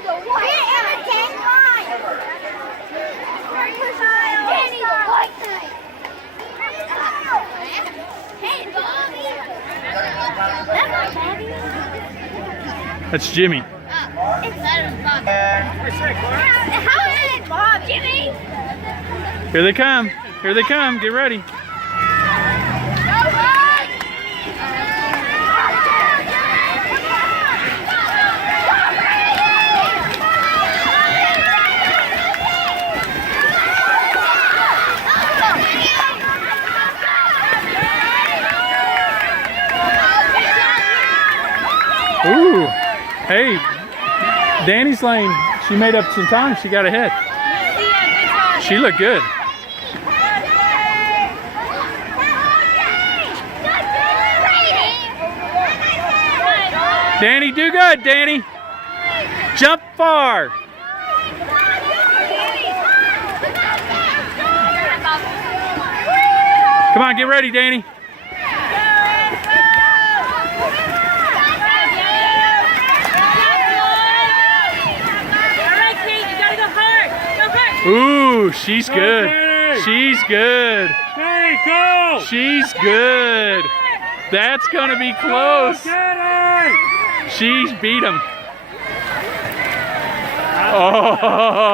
the white. Danny the white knight. Hey, Bobby. That's not Bobby. That's Jimmy. That is Bobby. How is it Bob? Jimmy. Here they come. Here they come. Get ready. Ooh, hey, Danny's lane, she made up some time. She got ahead. She looked good. Danny, do good, Danny. Jump far. Come on, get ready, Danny. Ooh, she's good. She's good. Hey, go! She's good. That's gonna be close. She's beat him. Oh.